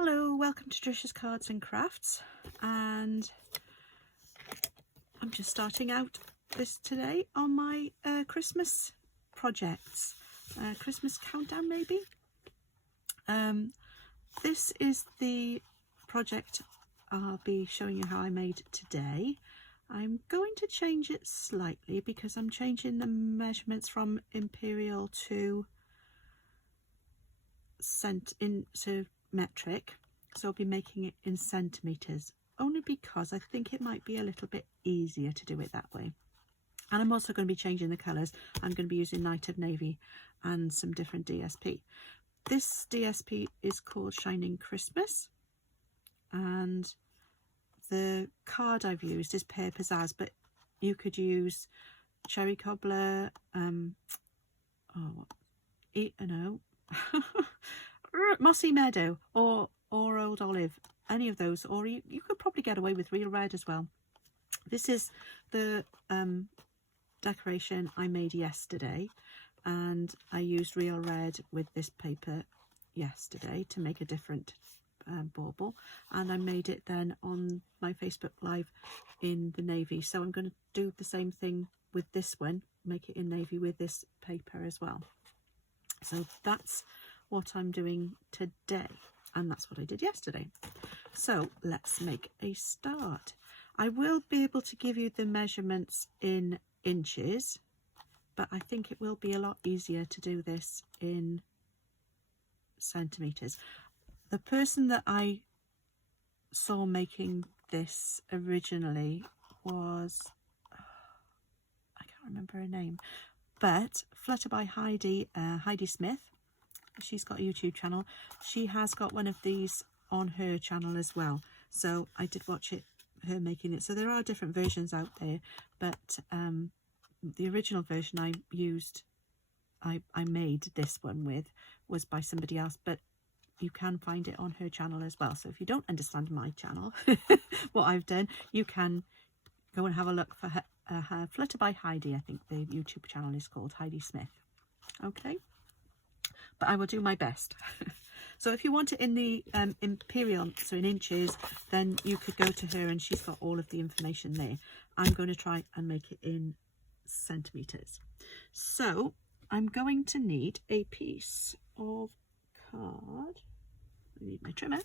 Hello, welcome to Tricia's Cards and Crafts, and I'm just starting out this today on my Christmas projects, Christmas countdown maybe. This is the project I'll be showing you how I made today. I'm going to change it slightly because I'm changing the measurements from imperial to metric, so I'll be making it in centimeters, only because I think it might be a little bit easier to do it that way. And I'm also going to be changing the colors. I'm going to be using Night of Navy and some different DSP. This DSP is called Shining Christmas, and the card I've used is Pear Pizzazz, but you could use Cherry Cobbler, Mossy Meadow, or Old Olive, any of those, or you could probably get away with Real Red as well. This is the decoration I made yesterday, and I used Real Red with this paper yesterday to make a different bauble, and I made it then on my Facebook Live in the navy. So I'm going to do the same thing with this one, make it in navy with this paper as well. So that's what I'm doing today, and that's what I did yesterday. So let's make a start. I will be able to give you the measurements in inches, but I think it will be a lot easier to do this in centimeters. The person that I saw making this originally was, I can't remember her name, but Flutter by Heidi, Heidi Smith. She's got a YouTube channel. She has got one of these on her channel as well, so I did watch her making it. So there are different versions out there, but the original version I made this one with was by somebody else, but you can find it on her channel as well. So if you don't understand my channel, what I've done, you can go and have a look for her Flutter by Heidi. I think the YouTube channel is called Heidi Smith. Okay, but I will do my best. So if you want it in the imperial, so in inches, then you could go to her and she's got all of the information there. I'm going to try and make it in centimeters. So I'm going to need a piece of card. I need my trimmer.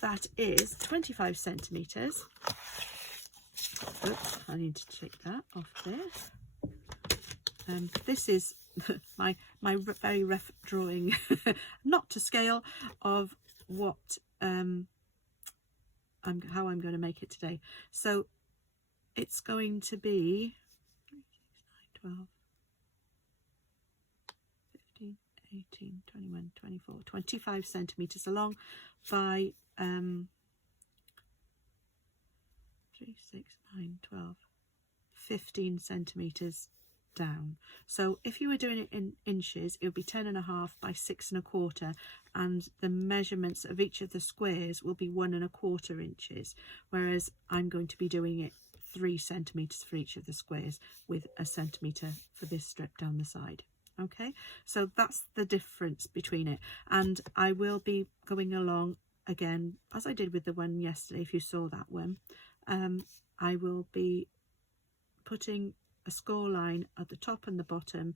That is 25 centimeters. Oops, I need to take that off there. This is my very rough drawing, not to scale, of what how I'm going to make it today. So it's going to be 12, 15, 18, 21, 24, 25 centimeters long by 3, 6, 9, 12, 15 centimeters down. So if you were doing it in inches, it would be 10.5 by 6 1/4, and the measurements of each of the squares will be 1 1/4 inches, whereas I'm going to be doing it 3 centimeters for each of the squares, with 1 centimeter for this strip down the side. Okay, so that's the difference between it, and I will be going along again as I did with the one yesterday. If you saw that one, I will be putting a score line at the top and the bottom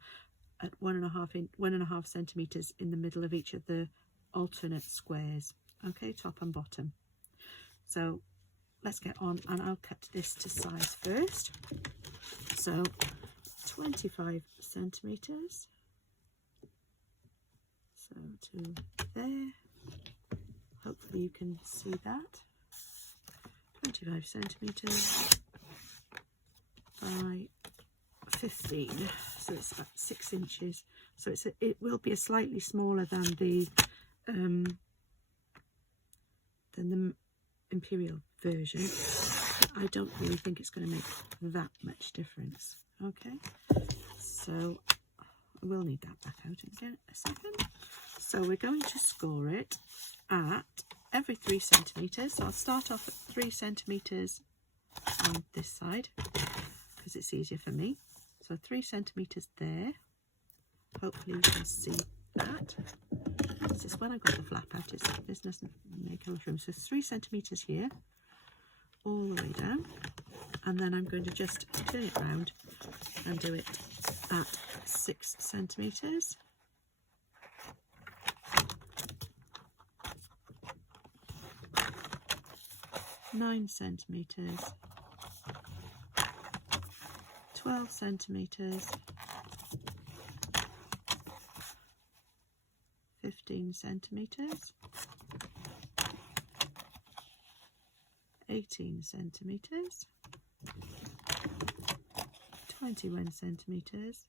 at 1.5 centimeters in the middle of each of the alternate squares. Okay, top and bottom. So let's get on, and I'll cut this to size first. So 25 centimeters. So to there. Hopefully you can see that. 25 centimeters by 15, so it's about 6 inches. So it will be a slightly smaller than the imperial version. I don't really think it's going to make that much difference. Okay, so I will need that back out again a second. So we're going to score it at every 3 centimeters. So I'll start off at 3 centimeters on this side because it's easier for me. So 3 centimeters there. Hopefully you can see that. It's just when I've got the flap out, this doesn't make a lot of room. So 3 centimetres here, all the way down, and then I'm going to just turn it round and do it at 6 centimetres. Nine centimetres, 12 centimetres, 15 centimetres, 18 centimetres, 21 centimetres,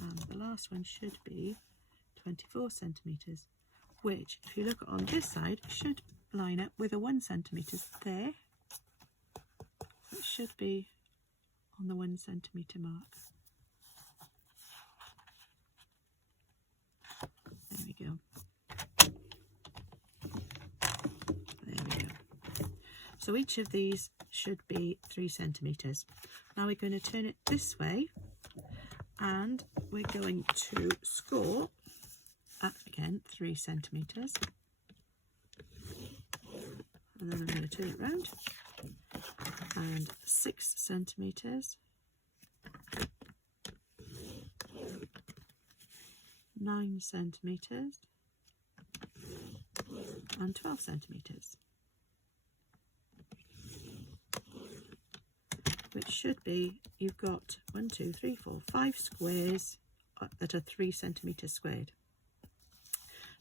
and the last one should be 24 centimetres, which, if you look on this side, should line up with a 1 centimetre there. It should be on the 1 centimetre mark. There we go. There we go. So each of these should be 3 centimetres. Now we're going to turn it this way, and we're going to score at, again, 3 centimetres, and then I'm going to turn it round, and 6 centimetres, 9 centimetres, and 12 centimetres, which should be, you've got 1, 2, 3, 4, 5 squares that are 3 centimetres squared.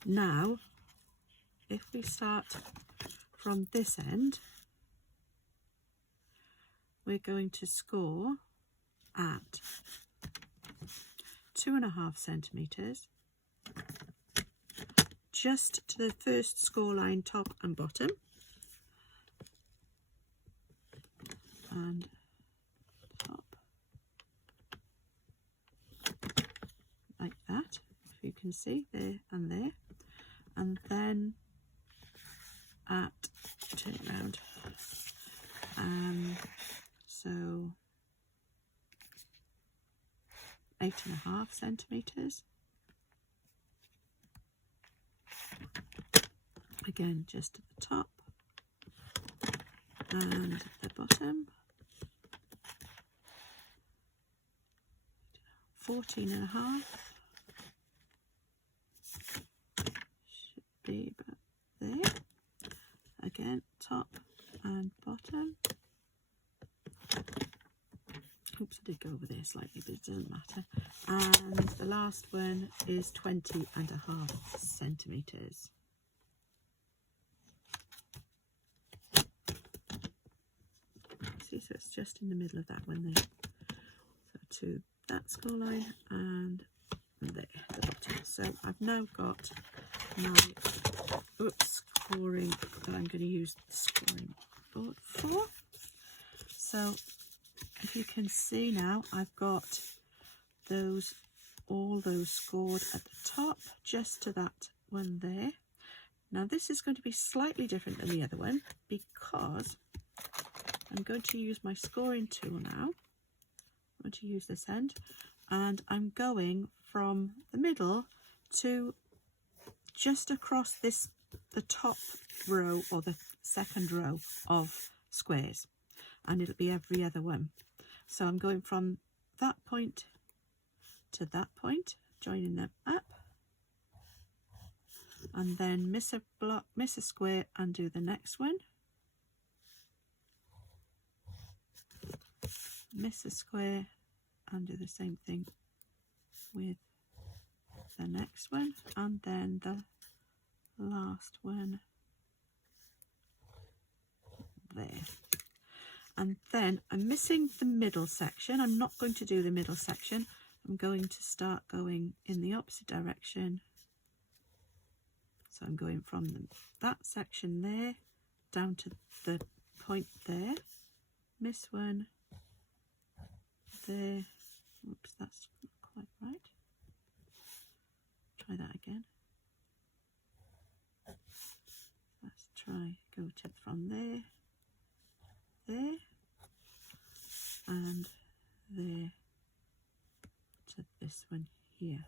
Now, if we start from this end, we're going to score at 2.5 centimetres, just to the first score line, top and bottom, and top, like that, if you can see, there and there. And then at, turn it round, so 8.5 centimetres, again just at the top and the bottom, 14.5, be about there, again top and bottom. Oops, I did go over there slightly, but it doesn't matter. And the last one is 20.5 centimetres. See, so it's just in the middle of that one there. So to that score line and there, the bottom. So I've now got my scoring that I'm going to use the scoring board for. So if you can see now, I've got all those scored at the top, just to that one there. Now this is going to be slightly different than the other one, because I'm going to use my scoring tool now. I'm going to use this end, and I'm going from the middle to just across the top row, or the second row of squares, and it'll be every other one. So I'm going from that point to that point, joining them up, and then miss a block, miss a square, and do the next one, miss a square, and do the same thing with the next one, and then the last one there. And then I'm missing the middle section. I'm not going to do the middle section. I'm going to start going in the opposite direction. So I'm going from that section there down to the point there, miss one there. Oops, that's not quite right. Try that again. Let's try, go to from there, and there to this one here.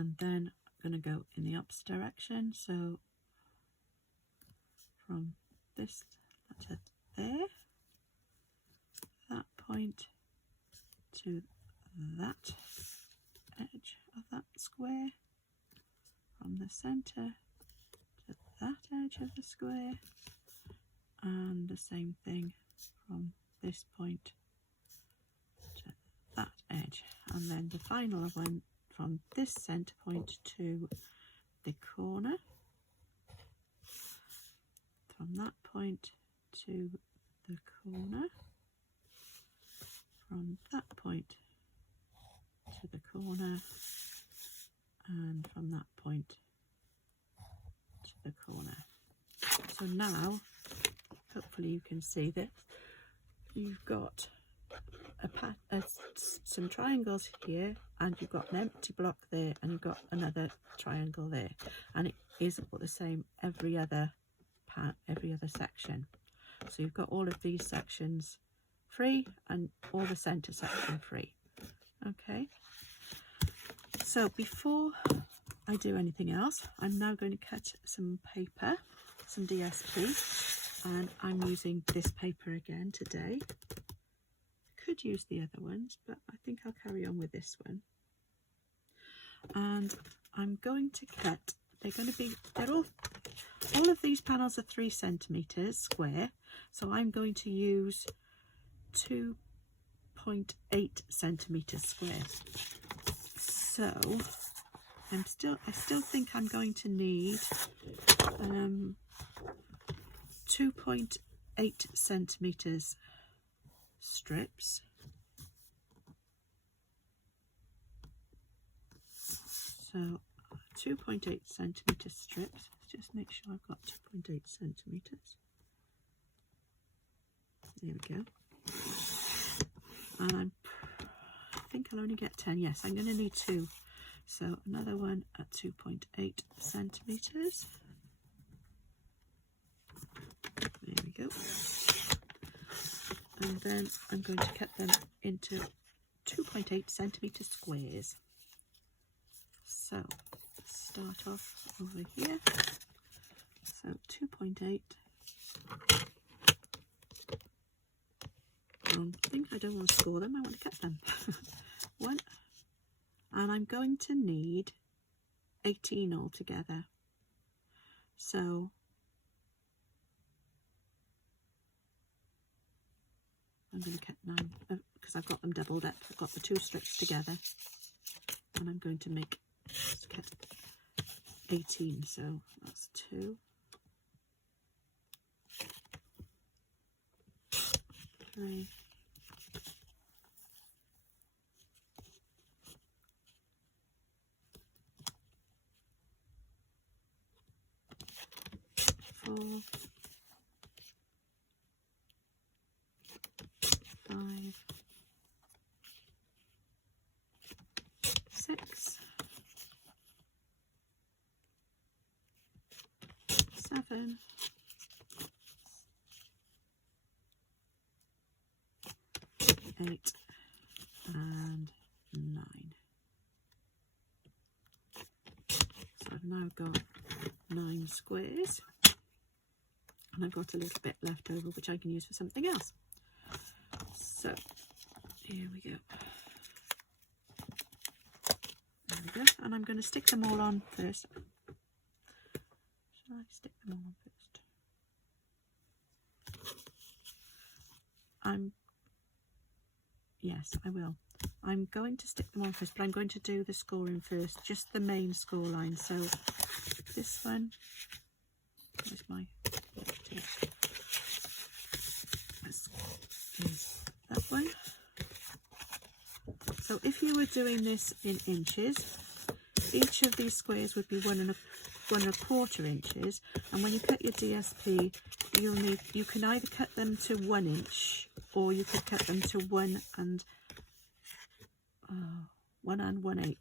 and then I'm going to go in the opposite direction, so from this to there, that point to that edge of that square, from the centre to that edge of the square, and the same thing from this point to that edge, and then the final one from this centre point to the corner, from that point to the corner, from that point to the corner, and from that point to the corner. So now hopefully you can see this. You've got some triangles here, and you've got an empty block there, and you've got another triangle there, and it is all the same every other section. So you've got all of these sections free and all the center section free. Okay, so before I do anything else, I'm now going to cut some paper, some DSP, and I'm using this paper again today. I could use the other ones, but I think I'll carry on with this one. And I'm going to cut, all of these panels are 3 centimeters square, so I'm going to use 2.8 centimeters square. So I still think I'm going to need 2.8 centimeters strips. So 2.8 centimeter strips. Let's just make sure I've got 2.8 centimeters. There we go. And I think I'll only get 10. Yes, I'm going to need 2. So another one at 2.8 centimeters. There we go. And then I'm going to cut them into 2.8 centimeter squares. So start off over here. So 2.8. I don't want to score them, I want to cut them. 1, and I'm going to need 18 altogether. So I'm going to cut 9 because I've got them doubled up. I've got the 2 strips together, and I'm going to cut 18. So that's 2, 3, 4, 5, 6, 7, 8, and 9. So I've now got 9 squares, and I've got a little bit left over which I can use for something else. So here we go. There we go. And I'm going to stick them all on first. Shall I stick them all on first? Yes, I will. I'm going to stick them on first, but I'm going to do the scoring first, just the main score line. So this one, where's my, this is that one. So if you were doing this in inches, each of these squares would be 1 1/4 inches, and when you cut your DSP, you can either cut them to 1 inch, or you could cut them to 1 1/8,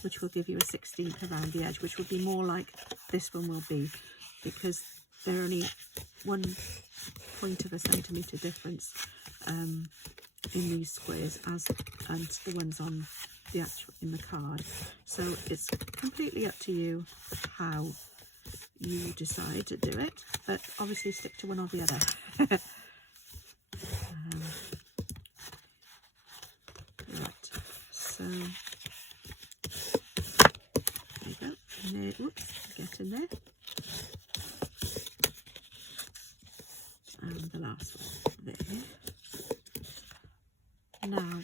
which will give you a 1/16 around the edge, which will be more like this one will be, because they're only 1/0.1 centimetre difference in these squares and the ones on the actual in the card. So it's completely up to you how you decide to do it, but obviously stick to one or the other. Right, so there you go. And there, whoops, get in there. And the last one there. Now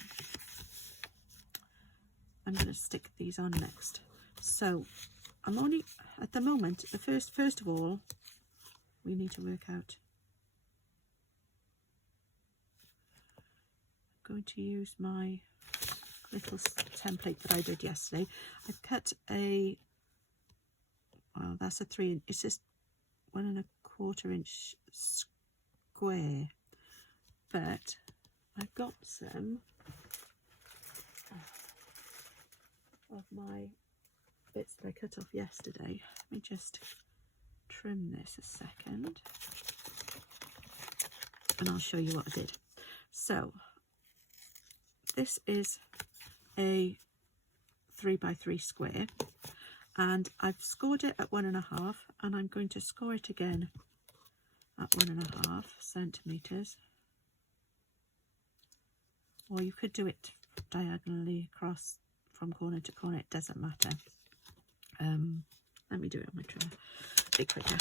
I'm going to stick these on next. So I'm only at the moment, the first of all, we need to work out. I'm going to use my little template that I did yesterday. I cut a, well, that's a 3 inch, it's just 1 1/4 inch square, but I've got some of my bits that I cut off yesterday. Let me just trim this a second and I'll show you what I did. So this is a 3 by 3 square and I've scored it at 1.5 and I'm going to score it again at 1.5 centimeters, or you could do it diagonally across from corner to corner, it doesn't matter. Let me do it on my trimmer, a bit quicker.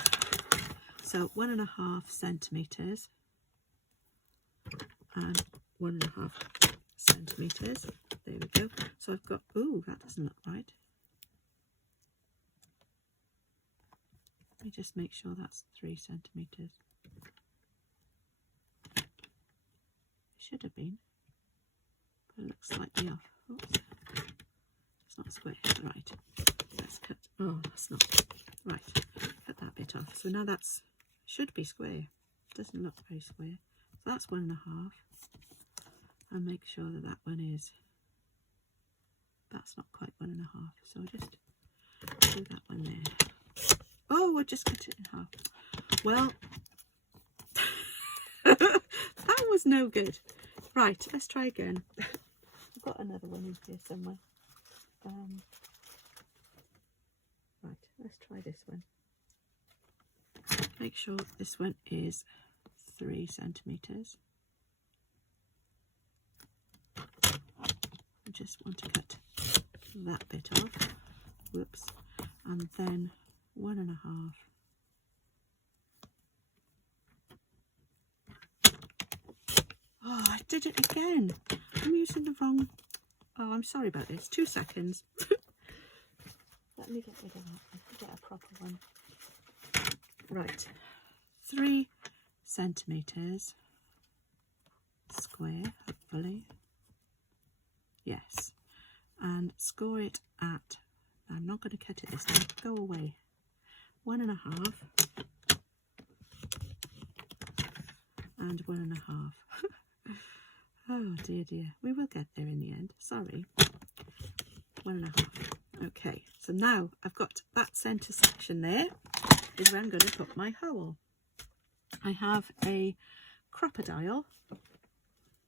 So 1.5 centimeters and 1.5 centimeters. There we go. So I've got, ooh, that doesn't look right. Let me just make sure that's 3 centimeters. It should have been, but it looks slightly off. Oops. It's not square. Right. Let's cut. Oh, that's not right. Cut that bit off. So now that's should be square. Doesn't look very square. So that's 1.5. And make sure that that one is. That's not quite 1.5. So just do that one there. Oh, I just cut it in half. Well, that was no good. Right, let's try again. I've got another one in here somewhere. Right, let's try this one. Make sure this one is 3 centimeters. I just want to cut that bit off. Whoops. And then 1.5. Oh, I did it again. I'm using the wrong. Oh, I'm sorry about this. 2 seconds. Let me get rid of that. Get a proper one. Right. 3 centimeters square, hopefully. Yes. And score it at, I'm not going to cut it this time. Go away. 1.5 and 1.5. Oh dear, dear. We will get there in the end. Sorry. 1.5. Okay, so now I've got that centre section there is where I'm going to put my hole. I have a crocodile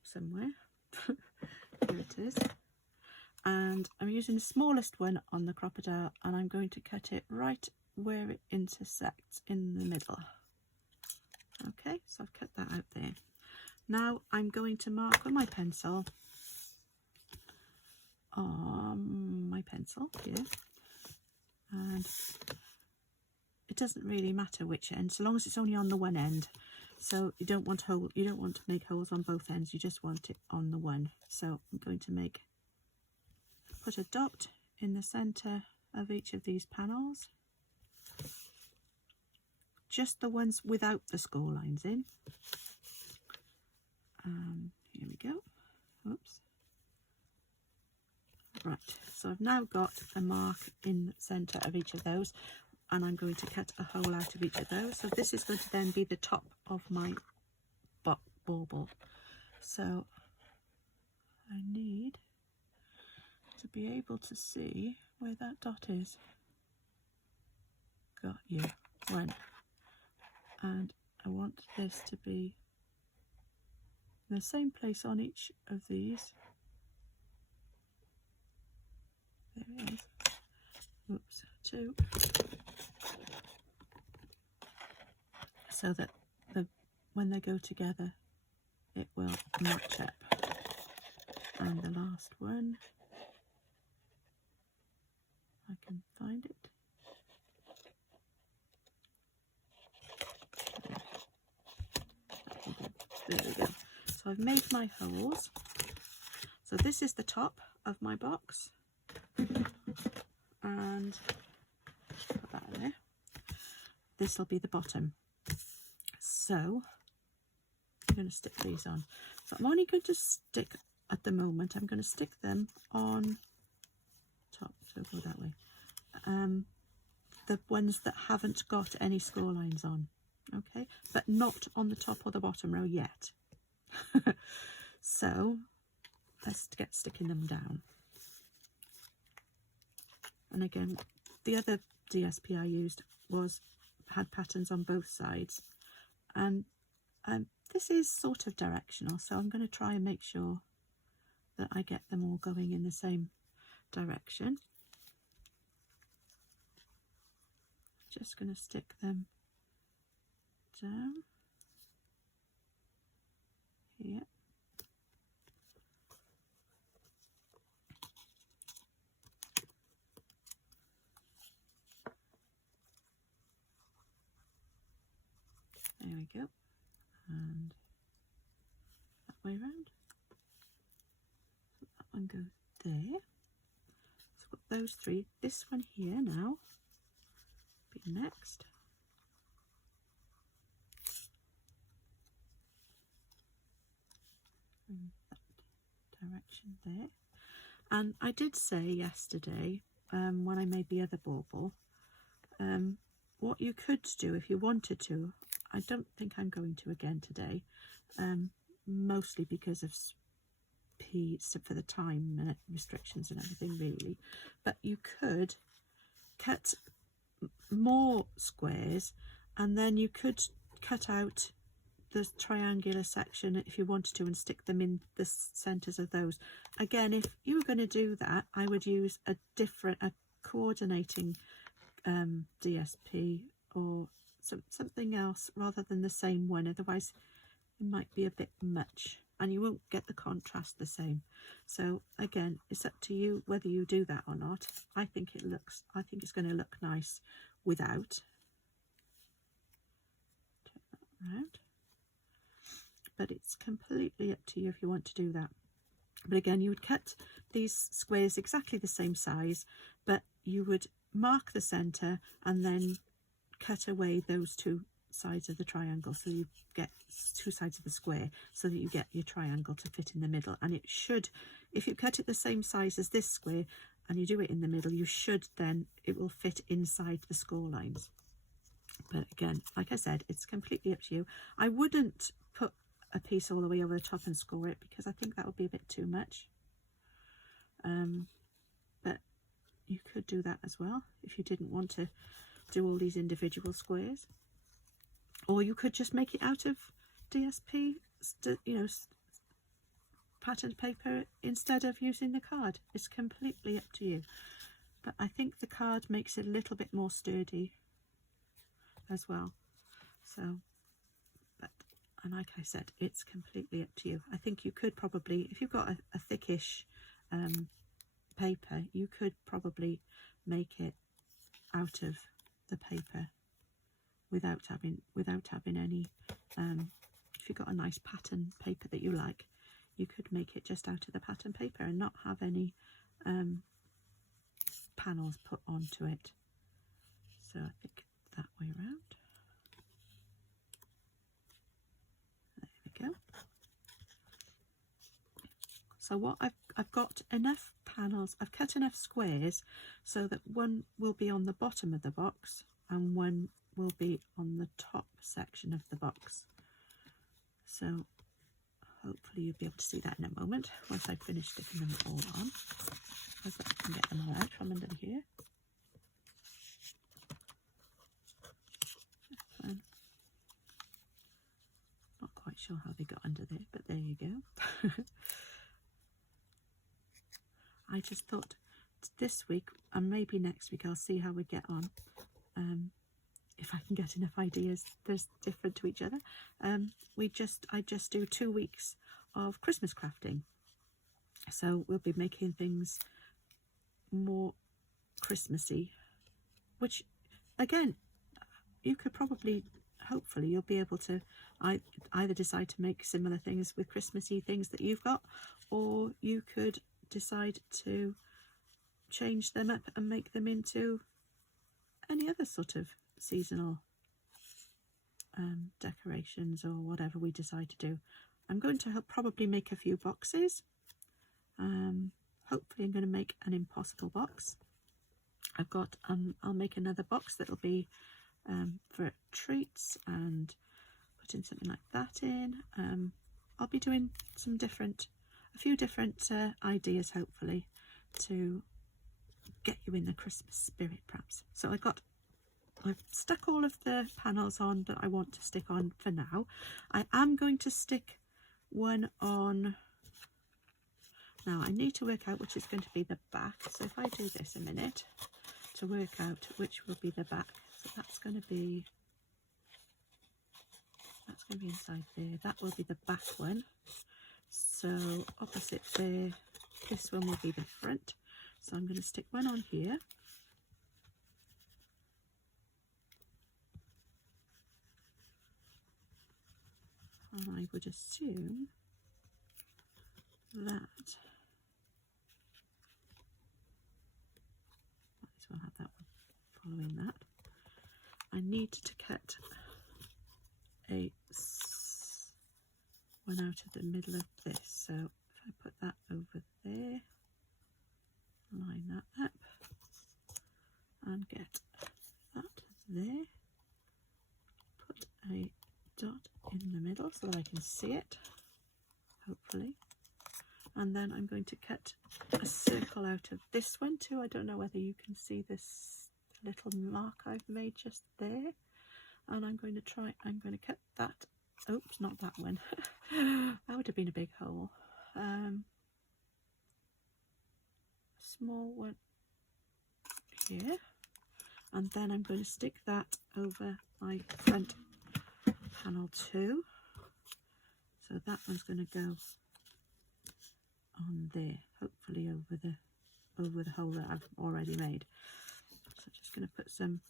somewhere. Here it is. And I'm using the smallest one on the crocodile and I'm going to cut it right where it intersects in the middle. Okay, so I've cut that out there. Now I'm going to mark with my pencil on my pencil here, and it doesn't really matter which end, so long as it's only on the one end. So you don't want to make holes on both ends, you just want it on the one. So I'm going to put a dot in the center of each of these panels, just the ones without the score lines in. Here we go. Oops. Right, so I've now got a mark in the centre of each of those, and I'm going to cut a hole out of each of those. So this is going to then be the top of my bauble. So I need to be able to see where that dot is. Got you. One. And I want this to be in the same place on each of these. There it is. Oops, 2. So that when they go together, it will match up. And the last one, I can find it. There we go. So I've made my holes. So this is the top of my box, and put that in there. This will be the bottom. So I'm going to stick these on. So I'm only going to stick, at the moment, I'm going to stick them on top, so go that way. The ones that haven't got any score lines on, okay, but not on the top or the bottom row yet. So let's get sticking them down. And again, the other DSP I used had patterns on both sides, and this is sort of directional, so I'm going to try and make sure that I get them all going in the same direction. Just going to stick them down here. There we go. And that way around. So that one goes there. So I've got those 3. This one here now be next. In that direction there. And I did say yesterday, when I made the other bauble, what you could do if you wanted to, I don't think I'm going to again today, mostly because of for the time and restrictions and everything really, but you could cut more squares, and then you could cut out the triangular section if you wanted to and stick them in the centres of those. Again, if you were going to do that, I would use a coordinating DSP or something else rather than the same one, otherwise it might be a bit much and you won't get the contrast the same. So again, it's up to you whether you do that or not. I think it's going to look nice without. Turn that around. But it's completely up to you if you want to do that. But again, you would cut these squares exactly the same size, but you would mark the centre and then cut away those 2 sides of the triangle, so you get 2 sides of the square, so that you get your triangle to fit in the middle. And it should, if you cut it the same size as this square and you do it in the middle, it will fit inside the score lines. But again, like I said, it's completely up to you. I wouldn't put a piece all the way over the top and score it, because I think that would be a bit too much. But you could do that as well if you didn't want to do all these individual squares, or you could just make it out of DSP, patterned paper instead of using the card. It's completely up to you, but I think the card makes it a little bit more sturdy as well. So, and like I said, it's completely up to you. I think you could probably, if you've got a thickish paper, you could probably make it out of the paper without having any, if you've got a nice pattern paper that you like, you could make it just out of the pattern paper and not have any panels put onto it. So I think that way around. There we go. So what I've got enough panels, I've cut enough squares so that one will be on the bottom of the box and one will be on the top section of the box. So hopefully you'll be able to see that in a moment once I finish sticking them all on. I can get them all out from under here. Fine. Not quite sure how they got under there, but there you go. I just thought this week and maybe next week I'll see how we get on. If I can get enough ideas there's different to each other. I just do 2 weeks of Christmas crafting, so we'll be making things more Christmassy, which again you could probably, hopefully you'll be able to either decide to make similar things with Christmassy things that you've got, or you could decide to change them up and make them into any other sort of seasonal decorations or whatever we decide to do. I'm going to probably make a few boxes. Hopefully I'm going to make an impossible box. I've got I'll make another box that'll be for treats and putting something like that in. I'll be doing a few different ideas, hopefully, to get you in the Christmas spirit perhaps. So I've stuck all of the panels on that I want to stick on for now. I am going to stick one on. Now I need to work out which is going to be the back. So if I do this a minute to work out which will be the back. So that's going to be inside there. That will be the back one. So opposite there, this one will be the front. So I'm going to stick one on here. And I would assume that might as well have that one following that. I need to cut one out of the middle of this. So if I put that over there, line that up and get that there, put a dot in the middle so that I can see it, hopefully. And then I'm going to cut a circle out of this one too. I don't know whether you can see this little mark I've made just there. And I'm going to cut that. Oops, not that one. That would have been a big hole. Small one here. And then I'm going to stick that over my front panel too. So that one's going to go on there, hopefully over the hole that I've already made. So just going to put some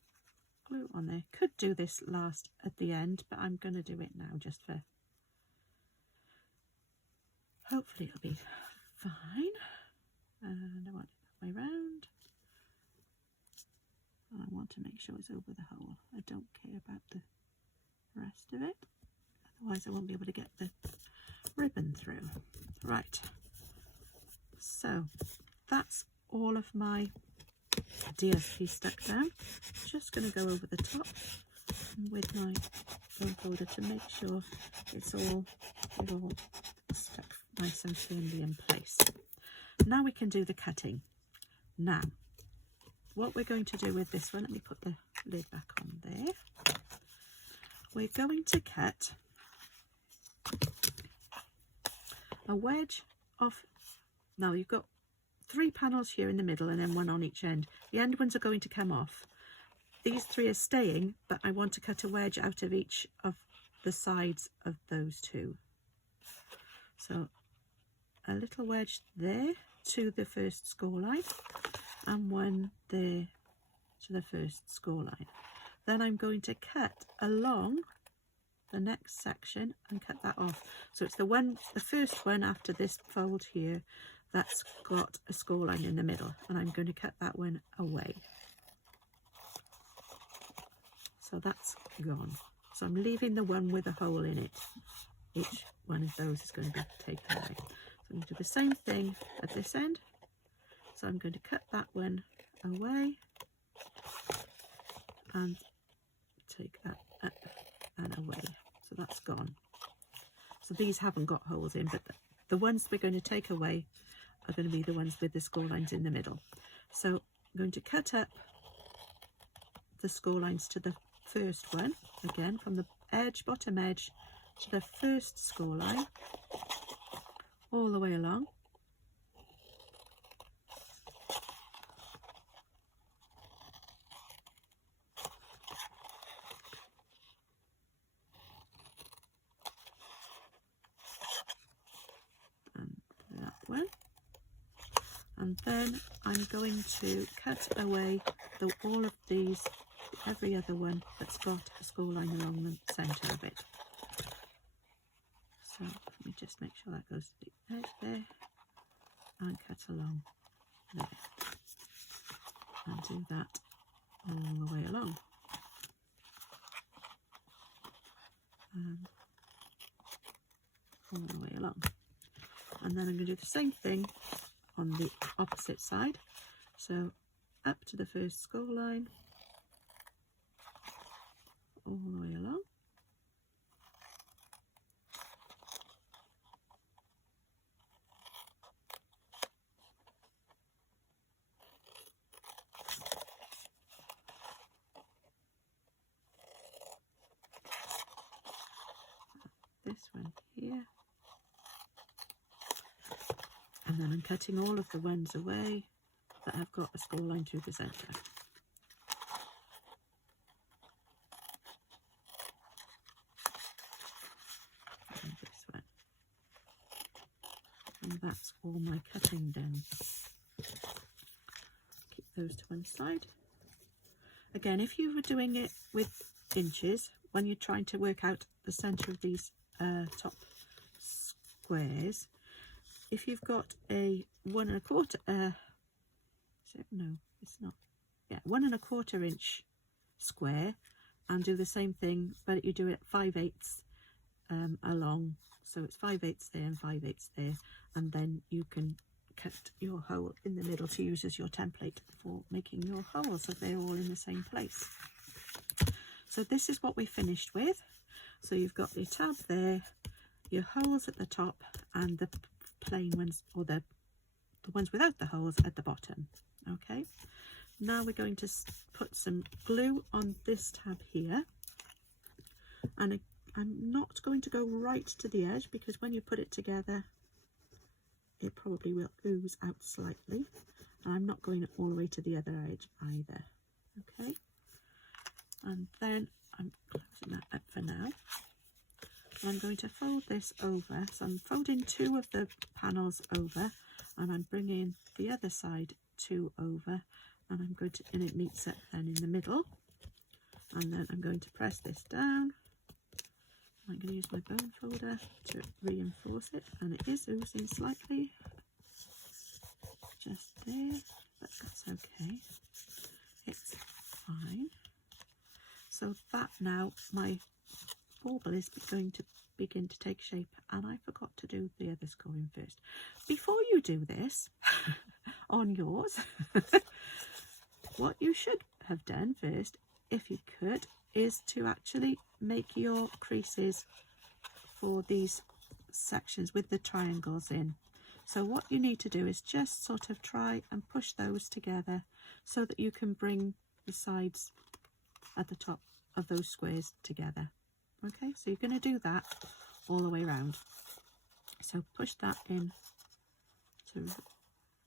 glue on there. Could do this last at the end, but I'm going to do it now just for, hopefully it'll be fine. And I want it that way round. And I want to make sure it's over the hole. I don't care about the rest of it, otherwise I won't be able to get the ribbon through. Right, so that's all of my DSP stuck down. Just going to go over the top with my bone folder to make sure it's all stuck nice and firmly in place. Now we can do the cutting. Now what we're going to do with this one, let me put the lid back on there. We're going to cut a wedge of, now you've got 3 panels here in the middle and then one on each end. The end ones are going to come off. These 3 are staying, but I want to cut a wedge out of each of the sides of those 2. So a little wedge there to the first score line and one there to the first score line. Then I'm going to cut along the next section and cut that off. So it's the first one after this fold here that's got a score line in the middle, and I'm going to cut that one away. So that's gone. So I'm leaving the one with a hole in it. Each one of those is going to be taken away. So I'm going to do the same thing at this end. So I'm going to cut that one away and take that up and away. So that's gone. So these haven't got holes in, but the ones we're going to take away are going to be the ones with the score lines in the middle. So I'm going to cut up the score lines to the first one, again from the bottom edge to the first score line, all the way along. And then I'm going to cut away all of these, every other one that's got a score line along the centre of it. So let me just make sure that goes to the edge there and cut along there and do that all the way along. All the way along. And then I'm going to do the same thing on the opposite side. So up to the first score line, all the way along. This one here. And then I'm cutting all of the ones away that have got a score line through the centre. And this one. And that's all my cutting done. Keep those to one side. Again, if you were doing it with inches, when you're trying to work out the centre of these top squares, if you've got a 1 1/4, no, it's not, yeah, 1 1/4 inch square, and do the same thing, but you do it 5/8 along, so it's 5/8 there and 5/8 there, and then you can cut your hole in the middle to use as your template for making your holes, so they're all in the same place. So this is what we finished with. So you've got your tab there, your holes at the top, and the plain ones, or the ones without the holes at the bottom. Okay, now we're going to put some glue on this tab here, and I'm not going to go right to the edge, because when you put it together it probably will ooze out slightly, and I'm not going all the way to the other edge either. Okay, and then I'm closing that up for now. I'm going to fold this over, so I'm folding 2 of the panels over, and I'm bringing the other side 2 over, and I'm going to, and it meets up then in the middle, and then I'm going to press this down. I'm going to use my bone folder to reinforce it, and it is oozing slightly just there, but that's okay, it's fine. So that now my bauble is going to begin to take shape, and I forgot to do the other scoring first. Before you do this on yours, what you should have done first, if you could, is to actually make your creases for these sections with the triangles in. So what you need to do is just sort of try and push those together so that you can bring the sides at the top of those squares together. Okay, so you're going to do that all the way around. So push that in to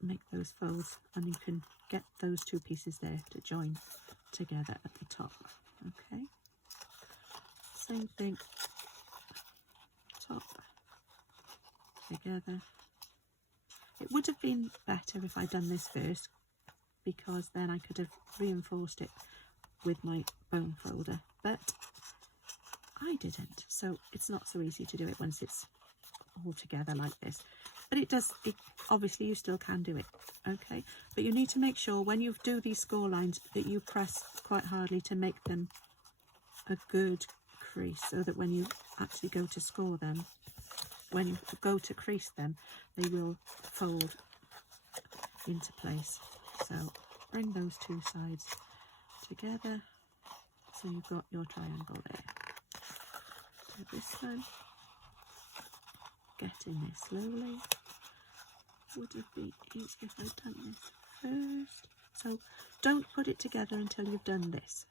make those folds, and you can get those 2 pieces there to join together at the top. Okay, same thing, top, together. It would have been better if I'd done this first, because then I could have reinforced it with my bone folder, but I didn't, so it's not so easy to do it once it's all together like this. But obviously you still can do it, okay? But you need to make sure when you do these score lines that you press quite hardly to make them a good crease, so that when you actually go to score them, when you go to crease them, they will fold into place. So bring those 2 sides together, so you've got your triangle there. So this one, getting this slowly. Would have been easier if I'd done this first. So don't put it together until you've done this.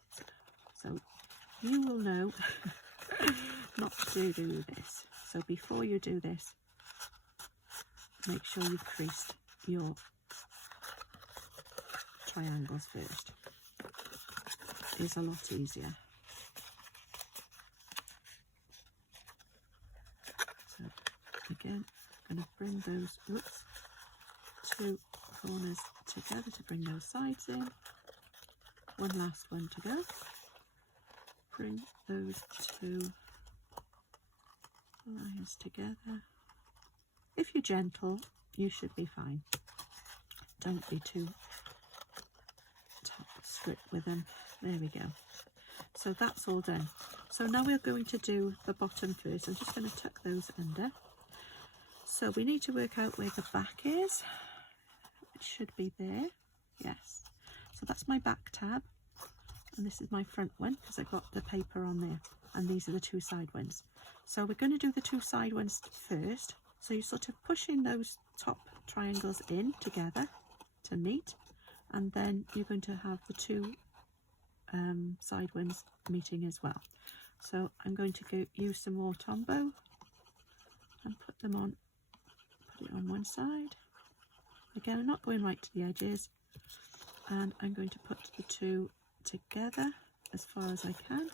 So you will know not to do this. So before you do this, make sure you've creased your triangles first. It's a lot easier. So again, I'm going to bring those 2 corners together to bring those sides in. One last one to go. Bring those two lines together. If you're gentle, you should be fine. Don't be too strict with them. There we go. So that's all done. So now we're going to do the bottom first. I'm just going to tuck those under. So we need to work out where the back is. It should be there. Yes. So that's my back tab. And this is my front one because I got the paper on there. And these are the two side ones. So we're going to do the two side ones first. So you're sort of pushing those top triangles in together to meet. And then you're going to have the two side ones meeting as well. So I'm going to use some more Tombow and put them on, put it on one side. Again, I'm not going right to the edges, and I'm going to put the two together as far as I can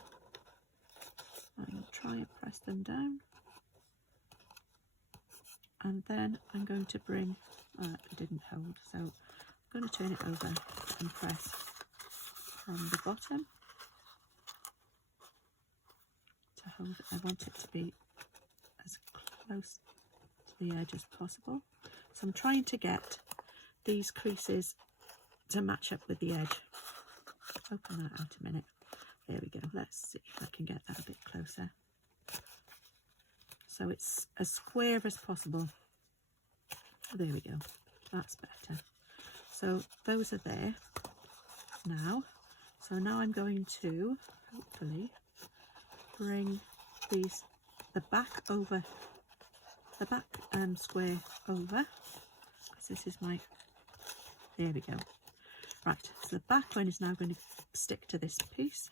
and try and press them down. And then I'm going to bring, it didn't hold, so I'm going to turn it over and press from the bottom to hold it. I want it to be as close to the edge as possible. So I'm trying to get these creases to match up with the edge. Open that out a minute. There we go. Let's see if I can get that a bit closer. So it's as square as possible. There we go. That's better. So those are there now. So now I'm going to hopefully bring these, the back over, the back square over, because this is my, there we go. Right, so the back one is now going to stick to this piece.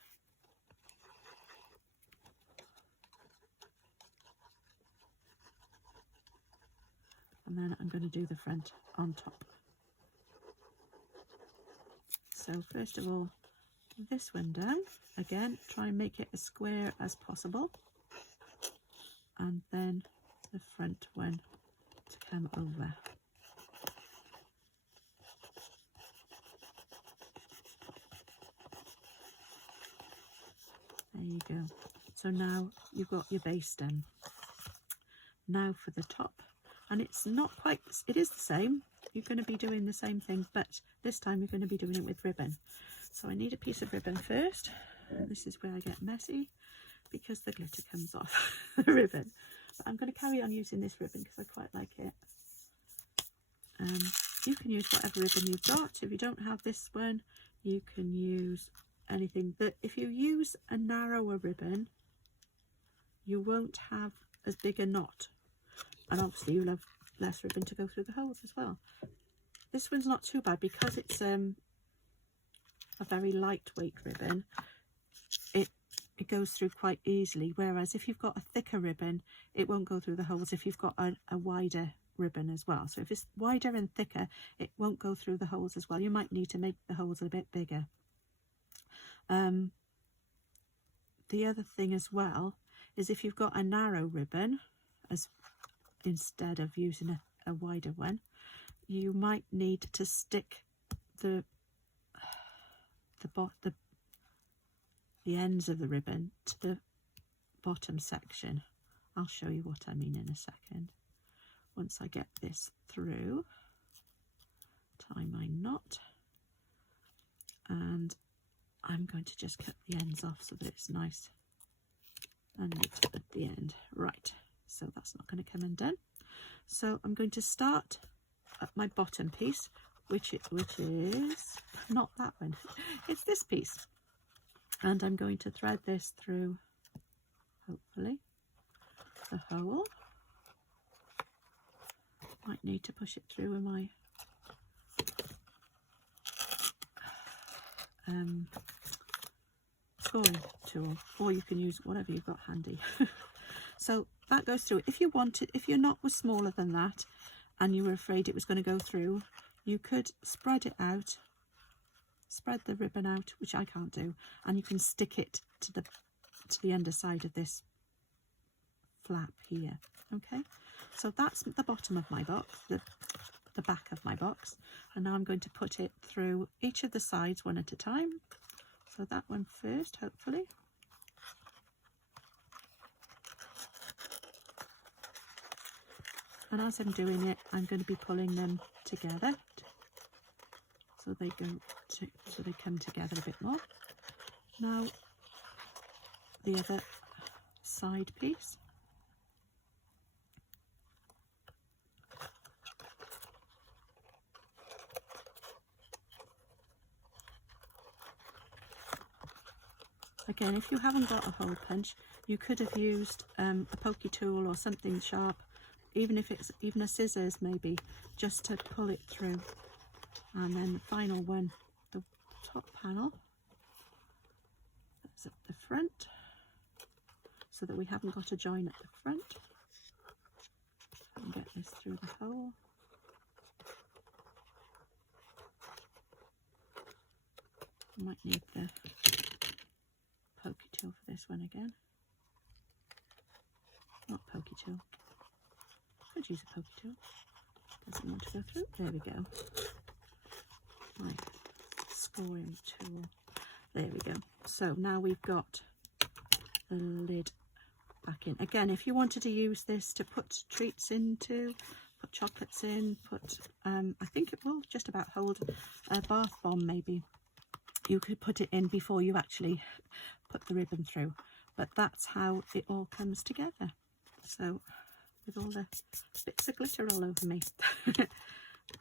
And then I'm going to do the front on top. So first of all, this one down, again, try and make it as square as possible. And then the front one to come over. There you go. So now you've got your base done. Now for the top. And it's not quite, it is the same. You're going to be doing the same thing, but this time you're going to be doing it with ribbon. So I need a piece of ribbon first. This is where I get messy because the glitter comes off the ribbon. But I'm going to carry on using this ribbon because I quite like it. You can use whatever ribbon you've got. If you don't have this one, you can use anything. But if you use a narrower ribbon, you won't have as big a knot. And obviously you'll have less ribbon to go through the holes as well. This one's not too bad because it's a very lightweight ribbon. It goes through quite easily, whereas if you've got a thicker ribbon, it won't go through the holes if you've got a wider ribbon as well. So if it's wider and thicker, it won't go through the holes as well. You might need to make the holes a bit bigger. The other thing as well is if you've got a narrow ribbon, instead of using a wider one, you might need to stick the ends of the ribbon to the bottom section. I'll show you what I mean in a second. Once I get this through, tie my knot, and I'm going to just cut the ends off so that it's nice and neat at the end. Right, so that's not going to come undone. So I'm going to start at my bottom piece, which is not that one, it's this piece. And I'm going to thread this through, hopefully, the hole. Might need to push it through with my scoring tool, or you can use whatever you've got handy. So that goes through. If you wanted, if your knot was smaller than that and you were afraid it was going to go through, you could spread it out, spread the ribbon out, which I can't do, and you can stick it to the underside of this flap here. Okay, so that's the bottom of my box, the the back of my box, and now I'm going to put it through each of the sides one at a time. So that one first, hopefully. And as I'm doing it, I'm going to be pulling them together so they come together a bit more. Now the other side piece. Again, if you haven't got a hole punch, you could have used a pokey tool or something sharp, even if it's even a scissors maybe, just to pull it through. And then the final one, the top panel, that's at the front, so that we haven't got a join at the front. And get this through the hole. I might need the pokey tool for this one again. Not pokey tool. Could use a pokey tool. Doesn't want to go through. There we go. My scoring tool. There we go. So now we've got the lid back in. Again, if you wanted to use this to put treats into, put chocolates in, put I think it will just about hold a bath bomb maybe. You could put it in before you actually put the ribbon through, but that's how it all comes together. So with all the bits of glitter all over me.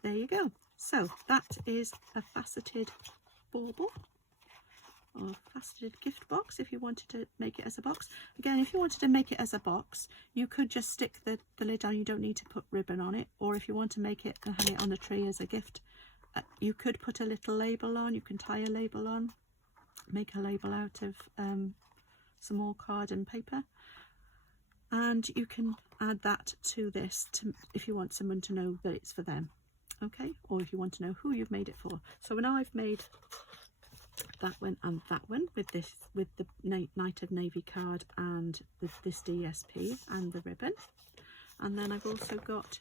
There you go. So that is a faceted bauble or faceted gift box if you wanted to make it as a box. Again, if you wanted to make it as a box, you could just stick the lid on. You don't need to put ribbon on it. Or if you want to make it and hang it on a tree as a gift, you could put a little label on. You can tie a label on, make a label out of some more card and paper, and you can add that to this if you want someone to know that it's for them. Okay, or if you want to know who you've made it for. So now I've made that one and that one with the Night of Navy card and with this DSP and the ribbon, and then I've also got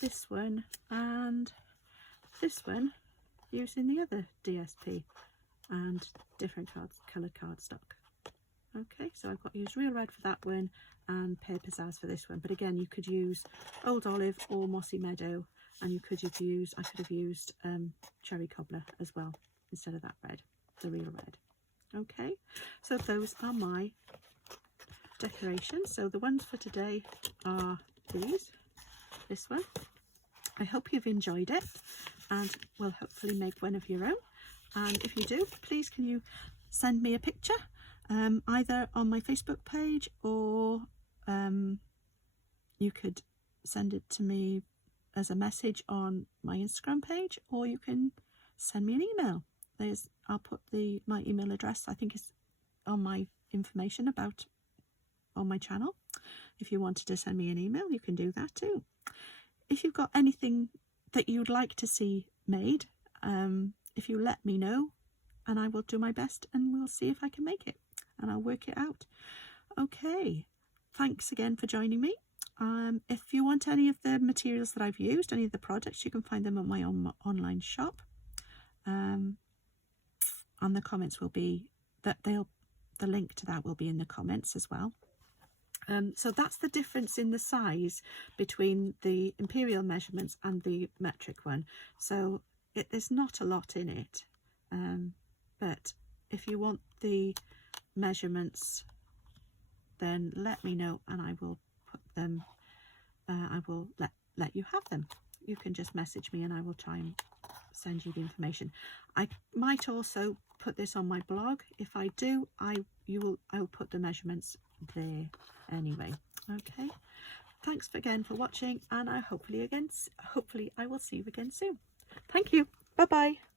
this one and this one using the other DSP and different coloured cardstock. Okay, so I've got to use Real Red for that one and Pear Pizzazz for this one, but again you could use Old Olive or Mossy Meadow, and you could have used, I could have used Cherry Cobbler as well instead of that red, the Real Red. Okay, so those are my decorations. So the ones for today are this one. I hope you've enjoyed it and will hopefully make one of your own. And if you do, please can you send me a picture either on my Facebook page, or you could send it to me as a message on my Instagram page, or you can send me an email. I'll put my email address, I think is on my information about on my channel. If you wanted to send me an email, you can do that too. If you've got anything that you'd like to see made, if you let me know, and I will do my best and we'll see if I can make it and I'll work it out. Okay, thanks again for joining me. If you want any of the materials that I've used, any of the products, you can find them on my online shop. And the comments will be the link to that will be in the comments as well. So that's the difference in the size between the imperial measurements and the metric one. So there's not a lot in it, but if you want the measurements, then let me know and I will put them, I will let you have them. You can just message me and I will try and send you the information. I might also put this on my blog. If I do, I'll put the measurements there anyway. Okay, thanks again for watching, and hopefully I will see you again soon. Thank you. Bye bye.